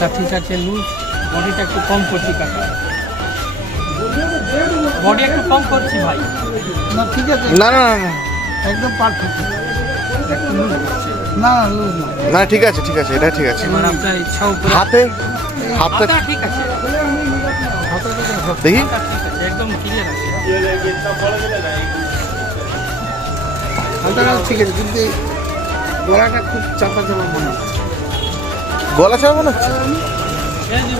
হাতটা ঠিক আছে, লুজ, বডিটা একটু কম করছি কাকা, বডি একটু কম করছি ভাই। না ঠিক আছে, না না না না, একদম পারফেক্ট। একটু লুজ করছে। না লুজ না। না ঠিক আছে ঠিক আছে, এটা ঠিক আছে। এবার আপনার ইচ্ছা উপরে হাতে হাতটা হাতটা ঠিক আছে, দেখি। হাতটা ঠিক আছে, একদম ক্লিয়ার আছে। হালকা ঠিক আছে, কিন্তু এই গলাটা খুব চাপা চাপা মনে হচ্ছে। গলা ছাড়া মনে হচ্ছে। এই যে